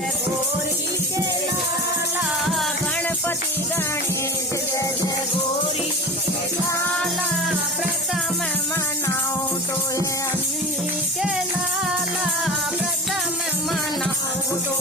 गौरी के लाला गणपति गणेश जय जय गौरी के लाला प्रथम मनाओ तो है अम्मी के लाला प्रथम मनाओ तो